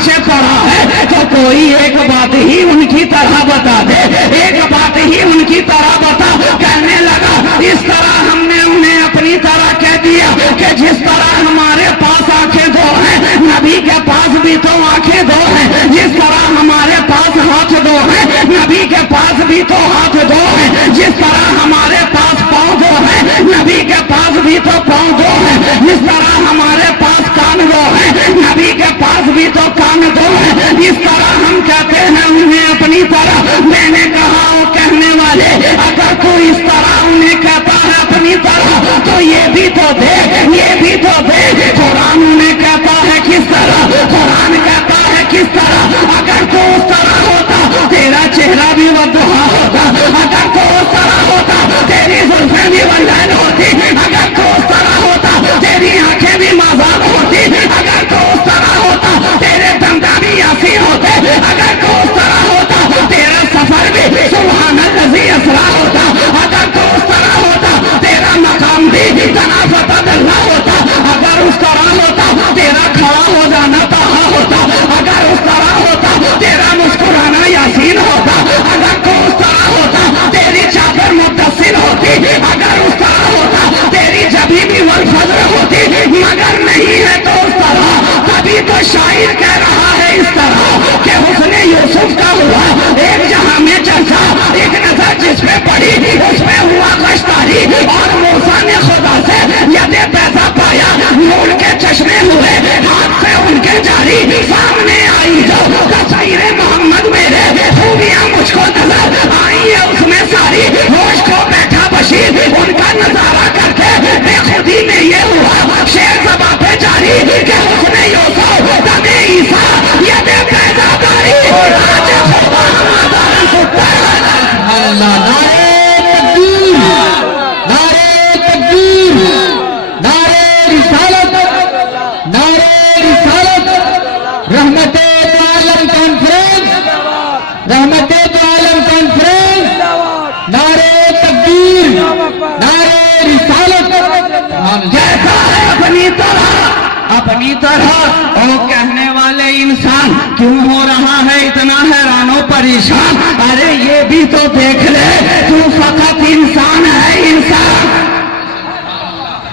پیچھے پڑا ہے تو کوئی ایک بات ہی ان کی طرح بتا دے، ایک بات ہی ان کی طرح بتا۔ کہنے لگا اس طرح ہم نے انہیں اپنی طرح کہہ دیا کہ جس طرح ہمارے پاس آنکھیں دو ہیں نبی کے پاس بھی تو آنکھیں دو ہیں، جس طرح ہمارے پاس ہاتھ دو ہیں نبی کے پاس بھی تو ہاتھ دو ہیں، جس طرح ہمارے پاس پاؤں دو ہیں نبی کے پاس بھی تو پاؤں دو ہیں، جس طرح ہمارے پاس کان دو ہیں نبی کے پاس بھی تو کان دو ہیں، اس طرح ہم کہتے ہیں انہیں اپنی طرح۔ میں نے کہا وہ کہنے والے اگر تو اس طرح انہیں کہتا ہے اپنی طرح تو یہ بھی تو دیکھ، یہ بھی تو دیکھ قرآن انہیں کہتا ہے کس طرح، قرآن کہتا ہے کس طرح۔ اگر تو اس طرح ہوتا تیرا چہرہ بھی وضحا ہوتا، اگر تو اس طرح ہوتا تیری زلفیں بھی ولین ہوتی، اگر تو اس طرح ہوتا تیری آنکھیں بھی مازاد ہوتی، اگر تو اس طرح ہوتا تیرے دنداں بھی یاسی ہوتے، اگر تو اس طرح ہوتا تیرا سفر بھی سبحان الذی اسرا ہوتا، اگر تو اس طرح ہوتا تیرا مقام بھی تنافت اللہ ہوتا، اگر اس طرح ہوتا تیرا کھڑا ہو جانا تہا ہوتا، اگر اس طرح ہوتا تیرا مسکرانا یاسین ہوتا، اگر تو اس طرح ہوتا تیری چادر مدثر ہوتی، اگر اس طرح ہوتا تیری جبھی بھی والفجر ہوتی، مگر نہیں ہے تو اس طرح۔ تبھی تو شاعر کہہ رہا ہے اس طرح کہ حسن یوسف کا ہوا ایک جہاں میں چرچا، ایک نظر جس پہ پڑی اس پہ ہوا گشتاری، اور موسیٰ نے خدا سے ید بیضا پایا، نور کے چشمے ہوئے ہاتھ سے ان کے جاری، سامنے آئی جو تصویر محمد میرے خوبیاں مجھ کو نظر آئی ہے اس میں ساری، ہوش کو بیٹھا بشیر ان کا نظارہ کر کے بے خودی میں یہ ہوا شعر زباں پہ جاری کہ حسن یوسف دم عیسیٰ ید بیضا داری، آج خدا ہمارا سکتا ہے۔ اللہ نعرہ تکبیر، نعرہ تکبیر، نعرہ رسالت، نعرہ رسالت، رحمت عالم کانفرنس، رحمت عالم کانفرنس، نعرہ تکبیر، نعرہ رسالت۔ کہتا ہے اپنی طرح، اپنی طرح او کہنے والے انسان کیوں ہو رہا ہے اتنا حیران و پریشان؟ ارے یہ بھی تو دیکھ لے تو فقط انسان ہے، انسان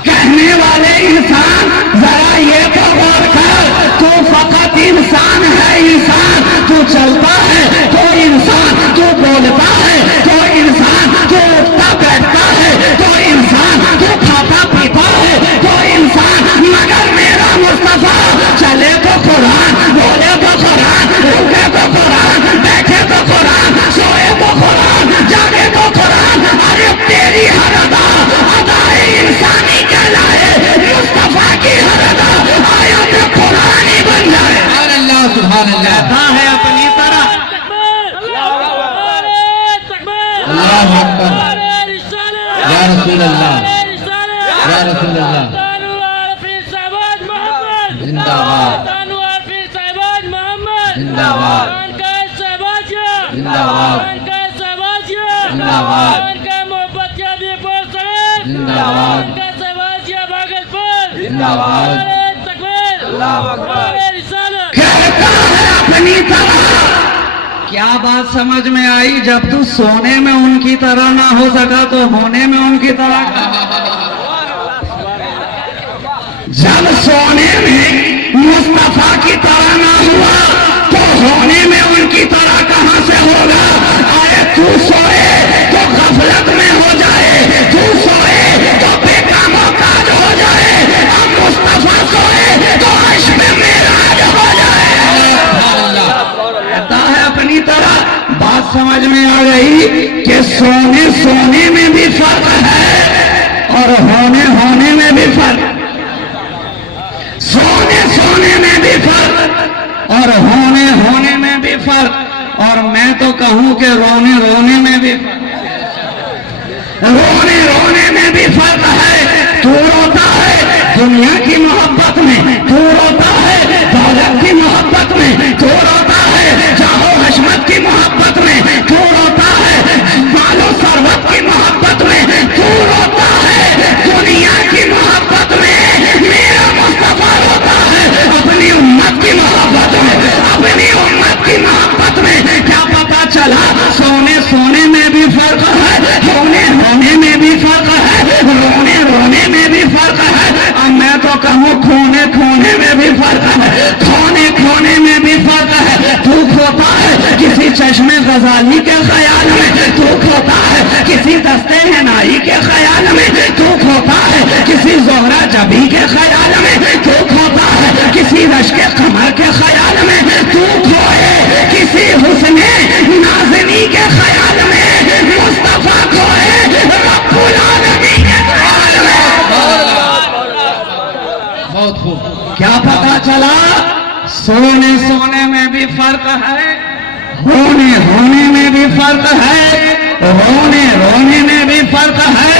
کہنے والے انسان، ذرا یہ تو غور کر تو فقط انسان ہے، انسان تو چلتا ہے تو انسان، تو بولتا ہے تو انسان، تو اٹھتا بیٹھتا ہے تو انسان، تو کھاتا پیتا ہے تو انسان، مگر میرا مصطفیٰ چلے تو قرآن، بولے تو قرآن، رکے تو قرآن، بیٹھے تو قرآن، سوئے تو قرآن، جاگے تو قرآن۔ ارے تیری ہر ادا ادائے انسانی کہلائے، مصطفیٰ کی ہر ادا آیت قرآنی بن جائے۔ سبحان اللہ، سبحان اللہ، کہتا ہے اپنی طرح اللہ اکبر، یا رسول اللہ، یا رسول اللہ، زندہ باد، زندہ باد، زندہ باد، زندہ باد، زندہ باد، زندہ باد، کہتا ہے اپنی طرح۔ کیا بات سمجھ میں آئی؟ جب تو سونے میں ان کی طرح نہ ہو سکا تو ہونے میں ان کی طرح، جب سونے میں مصطفیٰ کی طرح نہ ہوا تو ہونے میں ان کی طرح کہاں سے ہوگا؟ آئے تو سوئے تو غفلت میں ہو جائے، تو سوئے تو بے کام و کاج ہو جائے، اب مصطفیٰ سوئے تو عرش میں معراج ہو جائے۔ کہتا ہے اپنی طرح۔ بات سمجھ میں آ گئی کہ سونے میں بھی فرق ہے اور ہونے میں بھی فرق، سونے میں بھی فرق اور ہونے میں بھی فرق، اور میں تو کہوں کہ رونے میں بھی فرق، رونے میں بھی فرق ہے۔ تو روتا ہے دنیا کی محبت میں، تو روتا ہے دولت کی محبت میں، تو روتا ہے جاہ و حشمت کی محبت میں، تو روتا ہے مال و ثروت کی محبت میں، تو روتا ہے دنیا کی محبت میں۔ میرا مصطفیٰ روتا ہے اپنی امت کی محبت میں۔ غزالی کے خیال میں تو کھوتا ہے، کسی دستے حنائی کے خیال میں تو کھوتا ہے، کسی زہرہ جبی کے خیال میں تو کھوتا ہے، کسی رشک قمر کے خیال میں تو کھوئے، کسی حسن نازنی کے خیال میں مصطفیٰ کھوئے، رب العالمین کے خیال میں۔ بہت خوب۔ کیا پتا چلا؟ سونے میں بھی فرق ہے، ہونے میں بھی فرق ہے، رونے میں بھی فرق ہے،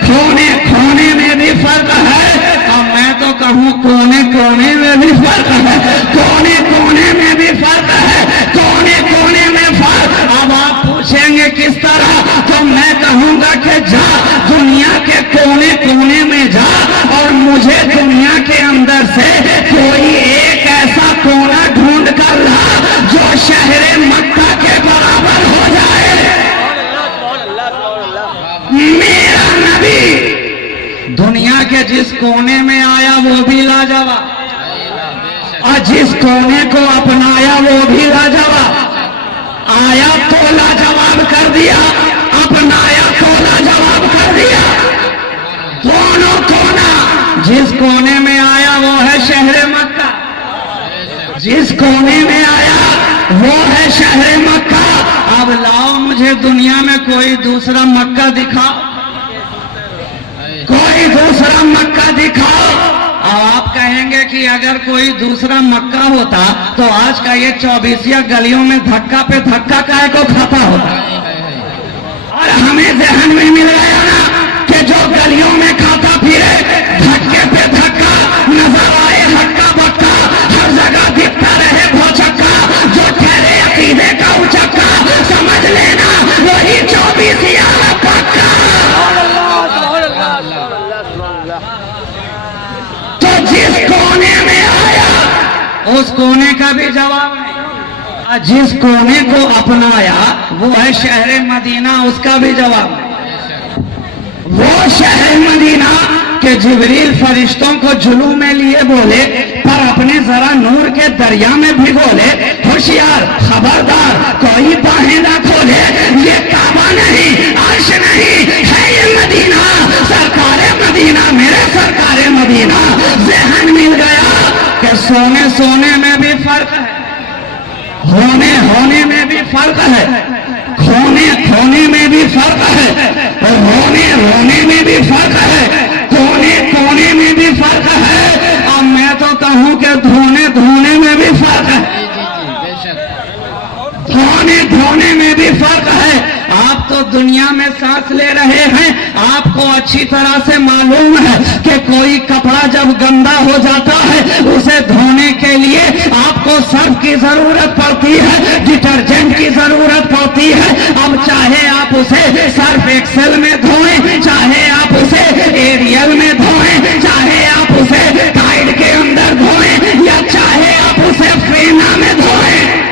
کھونے میں بھی فرق ہے، اور میں تو کہوں کونے میں بھی فرق ہے، کونے میں بھی فرق ہے، کونے میں فرق۔ اب آپ پوچھیں گے کس طرح، تو میں کہوں گا کہ جا دنیا کے کونے میں جا، اور مجھے دنیا کے اندر سے کوئی ایک ایسا کونا ڈھونڈ کر لا جو شہر مکہ کے برابر ہو جائے۔ میرا نبی دنیا کے جس کونے میں آیا وہ بھی لاجواب، اور جس کونے کو اپنایا وہ بھی لاجواب۔ آیا تو لاجواب کر دیا، اپنایا تو لاجواب کر دیا۔ دونوں کونا، جس کونے میں آیا وہ ہے شہر مکہ، جس کونے میں آیا وہ ہے شہر مکہ۔ اب لاؤ مجھے دنیا میں کوئی دوسرا مکہ دکھاؤ، کوئی دوسرا مکہ دکھاؤ۔ اور آپ کہیں گے کہ اگر کوئی دوسرا مکہ ہوتا تو آج کا یہ 24 گلیوں میں دھکا پہ دھکا کائے کو کھاتا ہوتا۔ اور ہمیں ذہن میں مل گیا نا کہ جو گلیوں میں کھاتا پھرے، دھکے پہ دھکا، نظر آئے ہکا بکا، ہر جگہ دکھتا رہے بھوچکا، جو ٹھہرے عقیدے کا اچکا، سمجھ لینا وہی 24 پکا۔ تو جس کونے میں آیا اس کونے کا بھی جواب نہیں، اور جس کونے کو اپنایا وہ ہے شہر مدینہ، اس کا بھی جواب نہیں۔ وہ شہر مدینہ کہ جبریل فرشتوں کو جلو میں لیے بولے پر اپنے ذرا نور کے دریا میں بھگولے، ہوشیار خبردار کوئی باہیں نہ کھولے، یہ کعبہ نہیں، عرش نہیں ہے یہ مدینہ، سرکار مدینہ میرے سرکار مدینہ۔ ذہن مل گیا کہ سونے میں بھی فرق ہے، ہونے میں بھی فرق ہے، کھونے میں بھی فرق ہے، اور رونے میں بھی فرق ہے، کونے میں بھی فرق ہے، اور میں تو کہوں کہ دھونے میں بھی فرق ہے، بے شک۔ دھونے میں بھی فرق ہے۔ آپ تو دنیا میں سانس لے رہے ہیں، آپ کو اچھی طرح سے معلوم ہے کہ کوئی کپڑا جب گندا ہو جاتا ہے اسے دھونے کے لیے آپ کو سرف کی ضرورت پڑتی ہے، ڈٹرجنٹ کی ضرورت پڑتی ہے۔ اب چاہے آپ اسے سرف ایکسل میں دھوئیں، چاہے آپ اسے ایریل میں دھوئیں، چاہے آپ اسے ٹائڈ کے اندر دھوئیں، یا چاہے آپ اسے فینا میں دھوئیں۔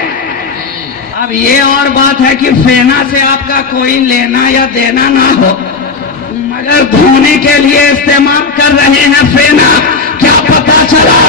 اب یہ اور بات ہے کہ فینا سے آپ کا کوئی لینا یا دینا نہ ہو، مگر دھونے کے لیے استعمال کر رہے ہیں فینا۔ کیا پتا چلا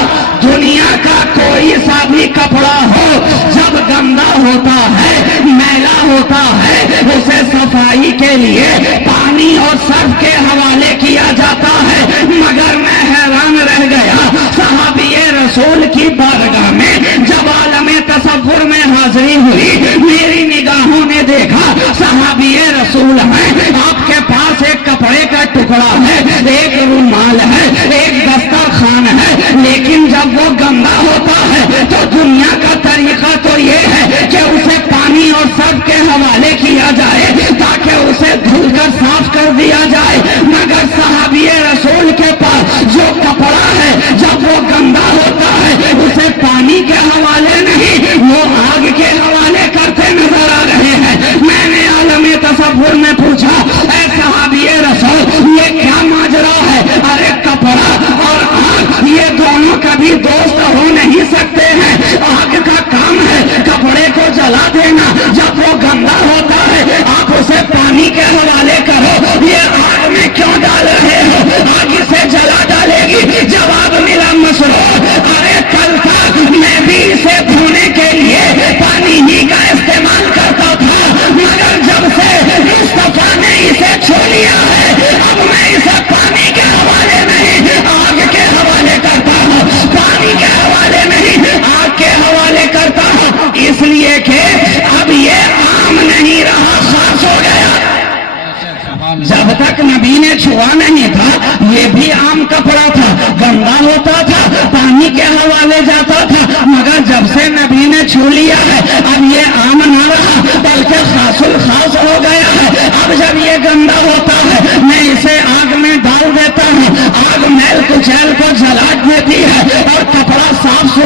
دنیا کا کوئی سا بھی کپڑا ہو جب گندا ہوتا ہے، میلا ہوتا ہے، اسے صفائی کے لیے پانی اور صرف کے حوالے کیا جاتا ہے، مگر میں حیران رہ گیا صحابی رسول کی بارگاہ میں جب عالم تصور میں حاضری ہوئی، میری نگاہوں نے دیکھا صحابی رسول ہیں، آپ کے پاس ایک کپڑے کا ٹکڑا ہے، ایک رومال ہے، ایک دسترخوان ہے، لیکن جب وہ گندا ہوتا ہے تو دنیا کا طریقہ تو یہ ہے کہ اسے پانی اور صرف کے حوالے کیا جائے تاکہ اسے دھل کر صاف کر دیا جائے، مگر صحابی رسول کے پاس جو کپڑا ہے جب وہ گندا ہوتا ہے اسے پانی کے حوالے نہیں، وہ آگ کے حوالے کرتے نظر آ رہے ہیں۔ میں نے عالم تصور میں پوچھا، اے صحابی رسول یہ کیا ماجرا ہے؟ ارے کپڑا اور آگ یہ دونوں کبھی دوست ہو نہیں سکتے ہیں، آگ کا کام ہے کپڑے کو جلا دینا، جب وہ گندا ہوتا ہے آپ اسے پانی کے حوالے کرو، یہ آگ میں کیوں ڈال رہے ہو؟ آگ اسے جلا ڈالے گی۔ جواب ملا مسرور، ارے کل تک میں بھی اسے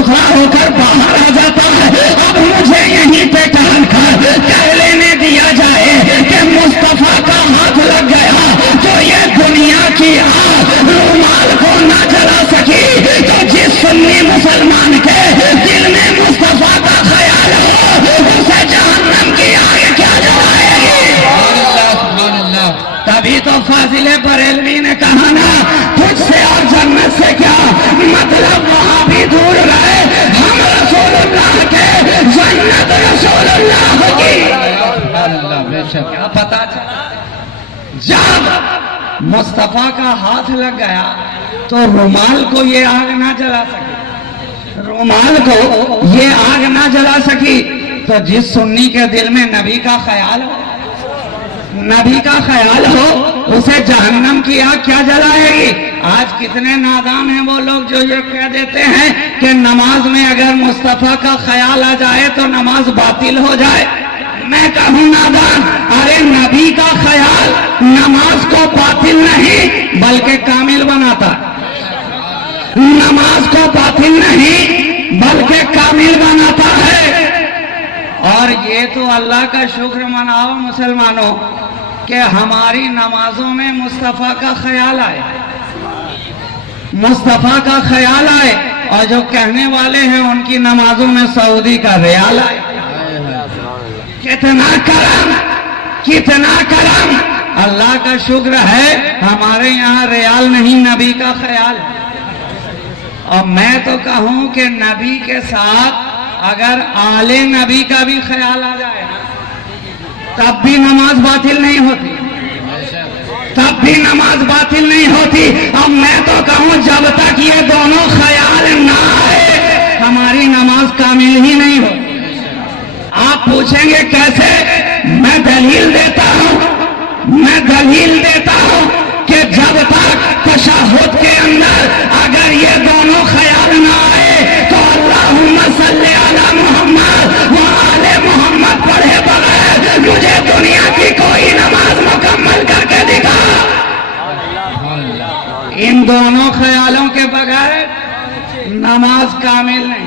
ستھرا ہو کر باہر آ جاتا ہے. اب مجھے یہیں پہ ٹہل کر کہہ لینے دیا جائے کہ مصطفیٰ کا ہاتھ لگ گیا تو یہ دنیا کی آگ رومال کو نہ جلا سکی. تو جس سنی مسلمان کے دل میں مصطفیٰ کا خیال ہو اسے جہنم کی آگ کیا جلائے گی. سبحان اللہ. تبھی تو فاضل بریلوی نے کہا نا تجھ سے اور جنت سے کیا مطلب وہاں بھی دور رہے ہم رسول اللہ کے جنت رسول اللہ کی. سبحان اللہ. بے شک. کیا پتا چلا جب مصطفیٰ کا ہاتھ لگ گیا تو رومال کو یہ آگ نہ جلا سکی. رومال کو یہ آگ نہ جلا سکی. تو جس سنی کے دل میں نبی کا خیال ہو نبی کا خیال ہو اسے جہنم کی آگ کیا جلائے گی. آج کتنے نادان ہیں وہ لوگ جو یہ کہہ دیتے ہیں کہ نماز میں اگر مصطفیٰ کا خیال آ جائے تو نماز باطل ہو جائے. میں کہوں نادان ارے نبی کا خیال نماز کو باطل نہیں بلکہ کامل بناتا. نماز کو باطل نہیں بلکہ کامل بناتا ہے. اور یہ تو اللہ کا شکر مناؤ مسلمانوں کہ ہماری نمازوں میں مصطفیٰ کا خیال آئے. مصطفیٰ کا خیال آئے اور جو کہنے والے ہیں ان کی نمازوں میں سعودی کا ریال آئے. کتنا کرم کتنا کرم. اللہ کا شکر ہے ہمارے یہاں ریال نہیں نبی کا خیال. اور میں تو کہوں کہ نبی کے ساتھ اگر آل نبی کا بھی خیال آ جائے تب بھی نماز باطل نہیں ہوتی. تب بھی نماز باطل نہیں ہوتی. اب میں تو کہوں جب تک یہ دونوں خیال نہ آئے ہماری نماز کامل ہی نہیں ہوتی. آپ پوچھیں گے کیسے؟ میں دلیل دیتا ہوں کہ جب تک تشہد کے اندر اگر یہ دونوں خیال نہ آئے تو اللہم صلی علی محمد و آل محمد پڑھے بغیر مجھے دنیا کی کوئی نماز مکمل کر کے دکھا. ان دونوں خیالوں کے بغیر نماز کامل نہیں.